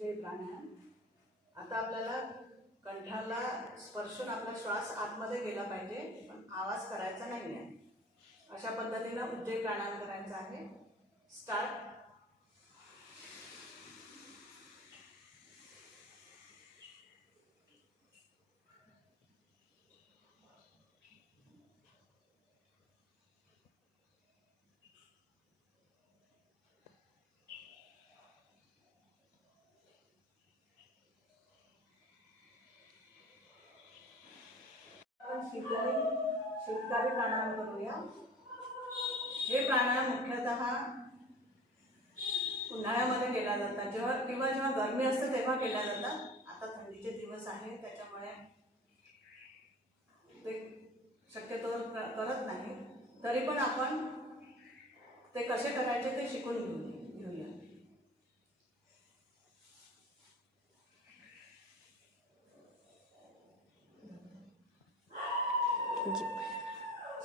उज्जयी प्राणायाम। आता आपल्याला कंठाला स्पर्शून आपला श्वास आतमध्ये गेला पाहिजे, पण आवाज करायचा नाही आहे। अशा पद्धतीने उज्जयी प्राणायाम करायचा आहे। स्टार्ट। शीतकारी प्राणायाम करूया। हे प्राणायाम मुख्यतः उन्हाळ्यामध्ये केला जातात, जेव्हा गरमी असते तेव्हा केला जातात। आता थंडीचे दिवस आहे त्याच्यामुळे ते शक्यतो करत नाही, तरी पण आपण ते कसे करायचे ते शिकून घेऊया।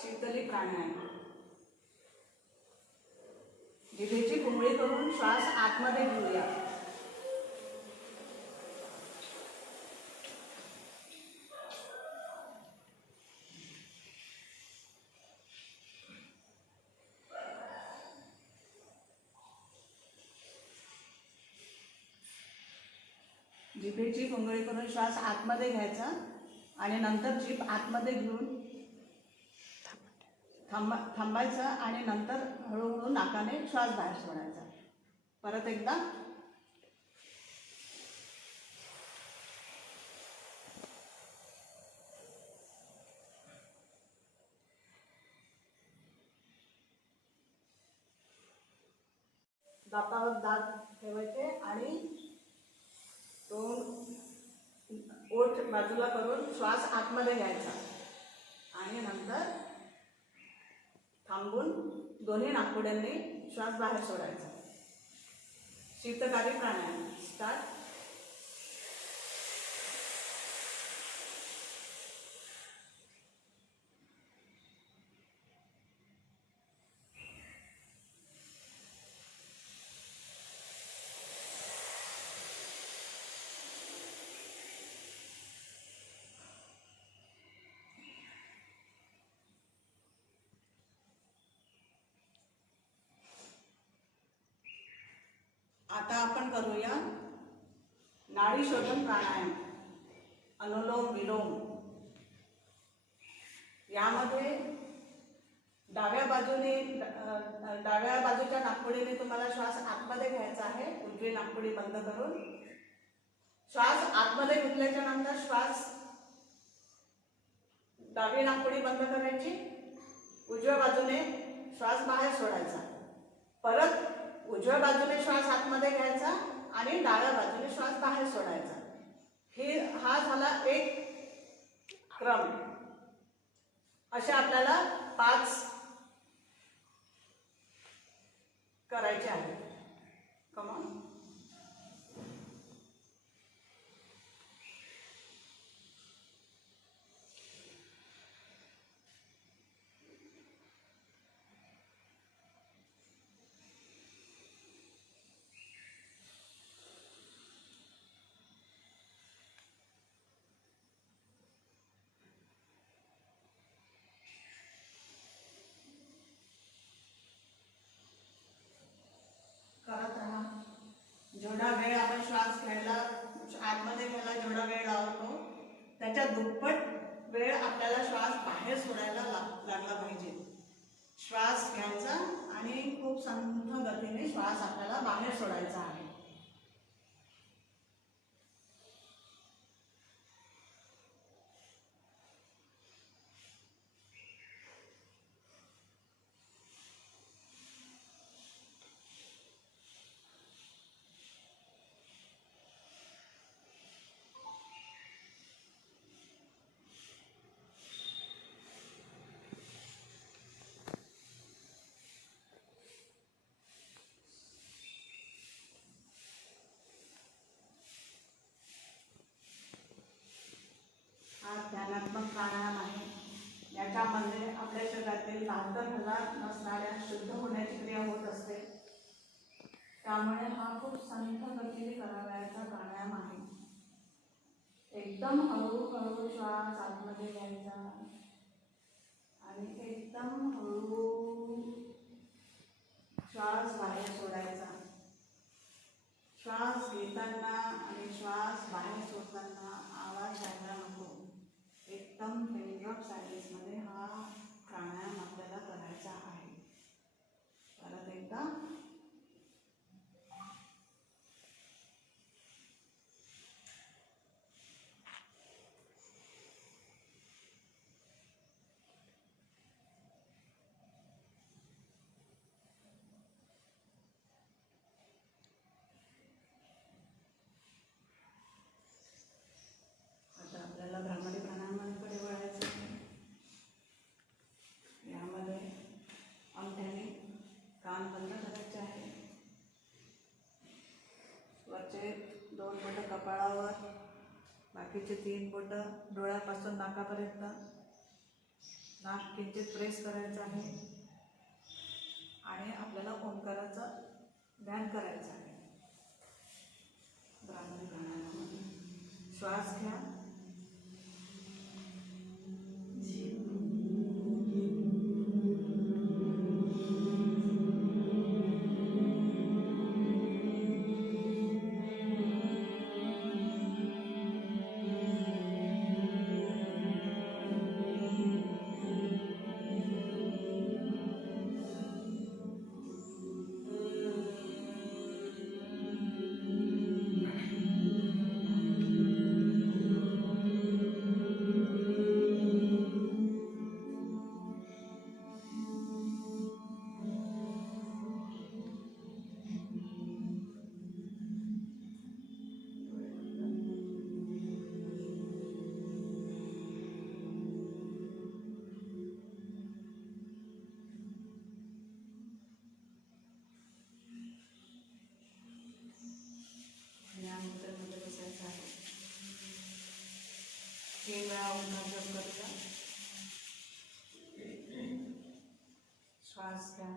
शीतली प्राणायाम। जिभेची कुंबळी करून श्वास आतमध्ये घेऊया। जिभेची कुंबळी करून श्वास आतमध्ये घ्यायचा आणि नंतर जीभ आतमध्ये घेऊन थांबायचं आणि नंतर हळूहळू नाकाने श्वास बाहेर सोडायचा। परत एकदा। दातावर दात ठेवायचे आणि ओठ बाजूला करून श्वास आतमध्ये घ्यायचा आणि नंतर थांबून दोन्ही नाकपुड्यांनी श्वास बाहेर सोडायचा। शीतकारी प्राणायाम। स्टार्ट। आता आपण करूया नाडी शोधन प्राणायाम, अनुलोम विलोम। यामध्ये डाव्या बाजूच्या नाकपुडीने तुम्हाला श्वास आतमध्ये घ्यायचा आहे। उजवी नाकपुडी बंद करून श्वास आतमध्ये घेतल्याच्या नंतर डावी नाकपुडी बंद करायची, उजव्या बाजूने श्वास बाहेर सोडायचा। परत उजव्या बाजूने श्वास आतमध्ये घ्यायचा आणि डाव्या बाजूने श्वास बाहेर सोडायचा। हा झाला एक क्रम। असे आपल्याला 5 करायचे आहेत। Come on. करत राहा। जेवढा वेळ आपण श्वास घ्यायला आतमध्ये घ्यायला जेवढा वेळ लावतो त्याच्या दुप्पट वेळ आपल्याला श्वास बाहेर सोडायला लागला पाहिजे। श्वास घ्यायचा आणि खूप संथ गतीने श्वास आपल्याला बाहेर सोडायचा आहे। ध्यानात्मक प्राणायाम आहे। याच्यामध्ये आपल्या शरीरातील 72,000 नसणाऱ्या शुद्ध होण्याची क्रिया होत असते, त्यामुळे हा खूप संथ गतीने करावयाचा करायचा प्राणायाम आहे. एकदम हळूहळू श्वास आतमध्ये घ्यायचा आणि एकदम हळू श्वास बाहेर सोडायचा. श्वास घेताना आणि श्वास बाहेर सोडताना आवाज यायला नको. एकदम पिनड्रॉप सायलेन्समध्ये हा प्राणायाम आपल्याला करायचा आहे. परत एकदा आपल्याला भ्रामरी प्राणायामाकडे वळायचं आहे. यामध्ये अंगठ्याने कान बंद करायचे आहे. वरचे 2 बोटं कपाळावर, बाकीचे 3 बोटं डोळ्यापासून नाकापर्यंत. नाक किंचित प्रेस करायचं आहे आणि आपल्याला ओंकाराचं ध्यान करायचं आहे. भ्रामरी प्राणायामामध्ये श्वास घ्या. बसायचं आहे. 3 वेळा ओंकार जप करूया. श्वास घ्या.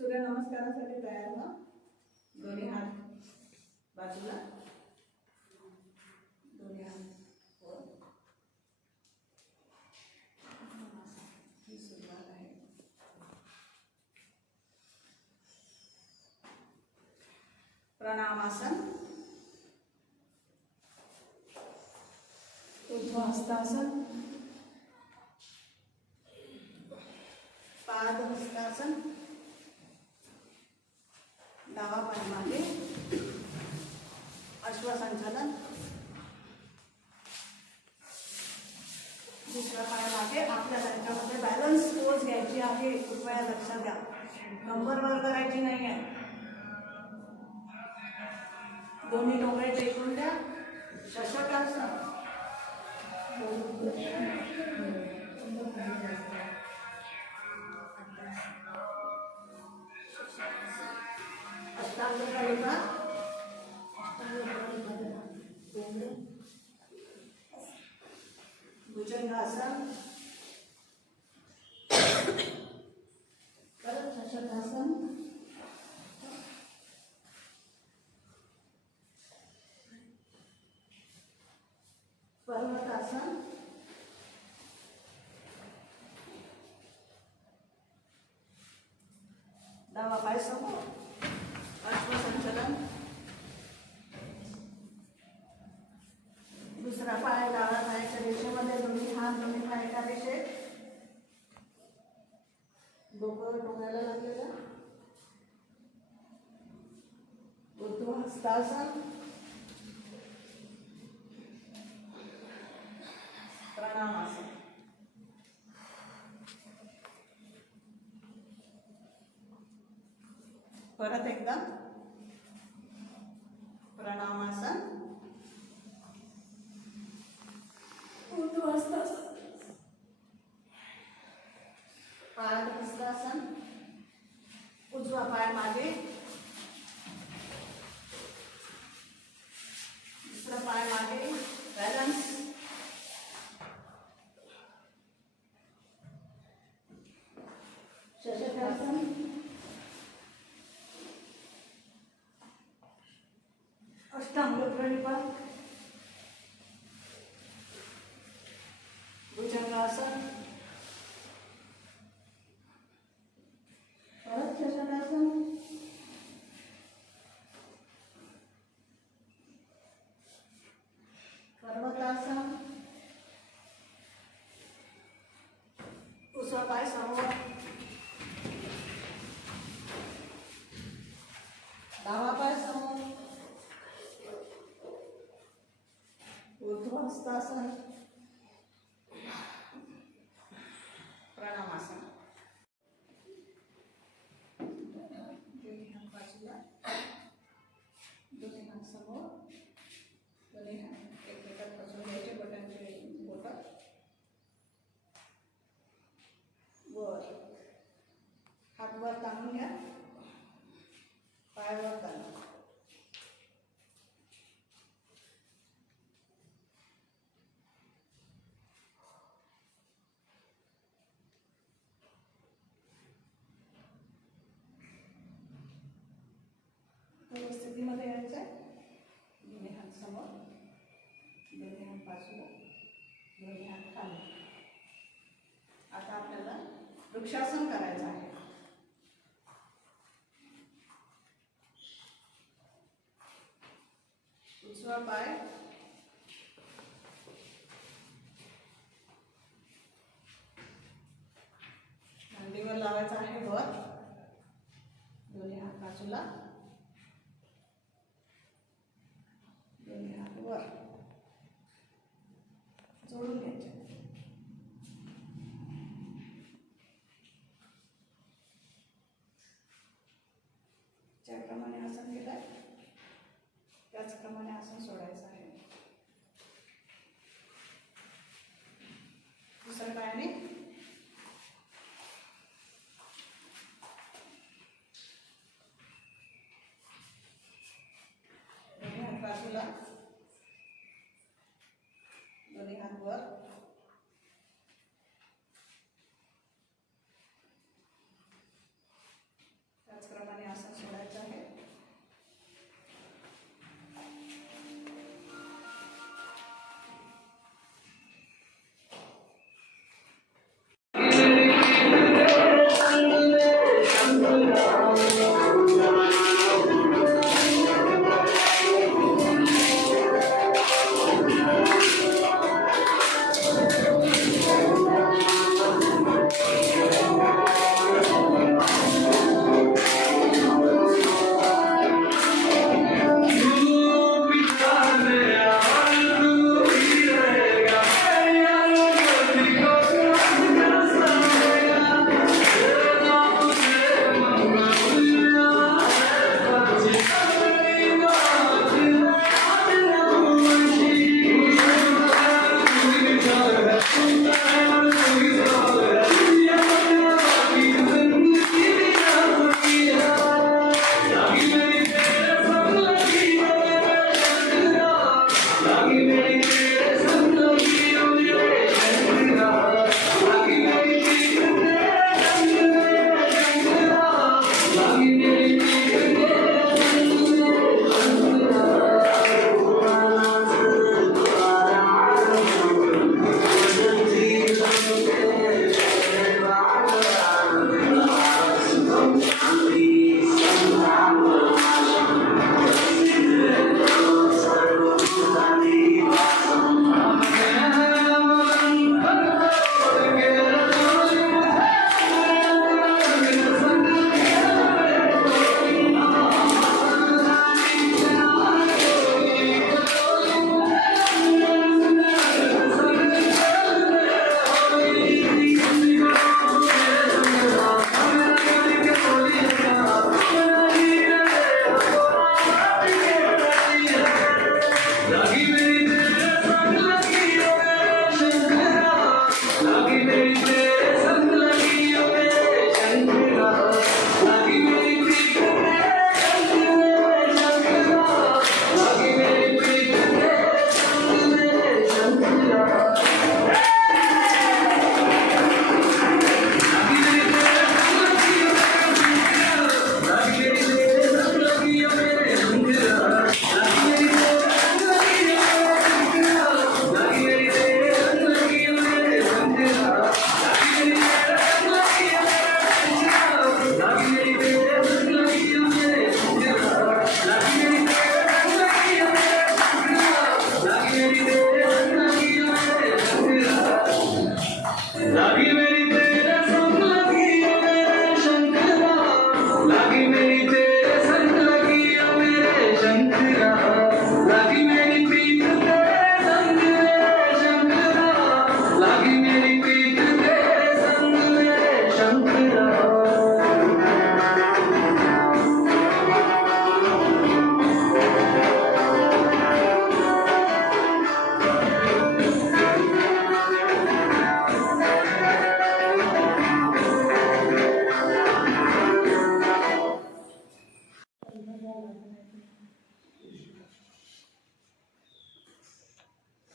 सूर्यनमस्कारासाठी तयार व्हा. दोन्ही हात बाजूला, दोन्ही हात वर. ही सुरुवात आहे. प्रणामासन, ऊर्ध्व हस्तासन, पाद हस्तासन, डावा पाय मागे, अश्वसंचालन, दुसरा पाय मागे. आपल्याला त्याच्यामध्ये बॅलन्स पोज घ्यायची आहे. कृपया लक्षात द्या, कंबर वर करायची नाही आहे. दोन्ही डोळे टेकून द्या. शशकासन. अष्टांग प्रणिपात, भुजंगासन, परत शशकासन, पर्वतासन, डावा पाय समोर, अश्वसंचलन, दुसरा पाय डाव्या पायाच्या रेषेमध्ये, दोन्ही हात दोन्ही पाय एका रेषेत, डोकं डोक्याला लागलेलं, ऊर्ध्व हस्तासन, प्रणामासन. परत एकदा प्रणामासन, ऊर्ध्व हस्तासन, पादहस्तासन, उजवा पाय मागे, दुसरा पाय मागे, बॅलन्स, शशकासन, अष्टांग प्रणिपात, भुजंगासन, परत शशकासन, पर्वतासन, उजवा पाय समोर, डावा पाय समोर, ऊर्ध्व हस्तासन, प्रणामासन. दोन्ही हात बाजूला, दोन्ही हात समोर, दोन्ही हात एकमेकात बसून घ्यायचे, बोटांचे बोटं वर, हात वर ताणून घ्या, पाय वर ताणा. स्थितीमध्ये यायचं आहे, दोन्ही हात समोर, दोन्ही हात बाजूला, दोन्ही हात खाली. आता आपल्याला वृक्षासन करायचं आहे. उजवा पाय मांडीवर लावायचा आहे, वर, दोन्ही हात बाजूला, दोन्ही हात वर जोडून घ्यायचे. ज्याप्रमाणे आसन केलंय त्याचप्रमाणे आसन सोडायचं आहे. दुसऱ्या पायाने दोन्ही हात बाजूला, दोन्ही हात वर, त्याचप्रमाणे आसन सोडायचं आहे.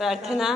प्रार्थना